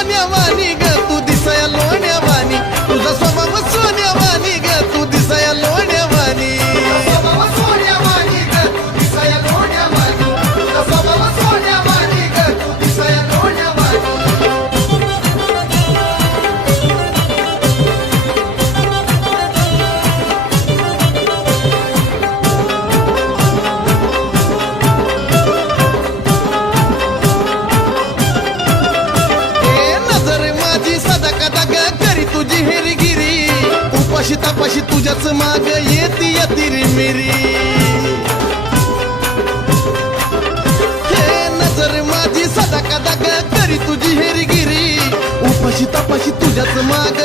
सोन्यावानी ग तू दिसाया लोण्यावानी तुझा स्वभाव सोन्यावानी ग तू दिसाया लोण्यावानी स्वभाव सोन्यावानी ग तू दिसाया लोण्यावानी तुझा स्वभाव सोन्यावानी ग तू दिसाया लोण्यावानी उपाशी तापाशी तुझ्याच माग येती येती मिरी हे नजर माझी सदा कदा करी तुझी हेरगिरी उपाशी तापाशी तुझ्याच माग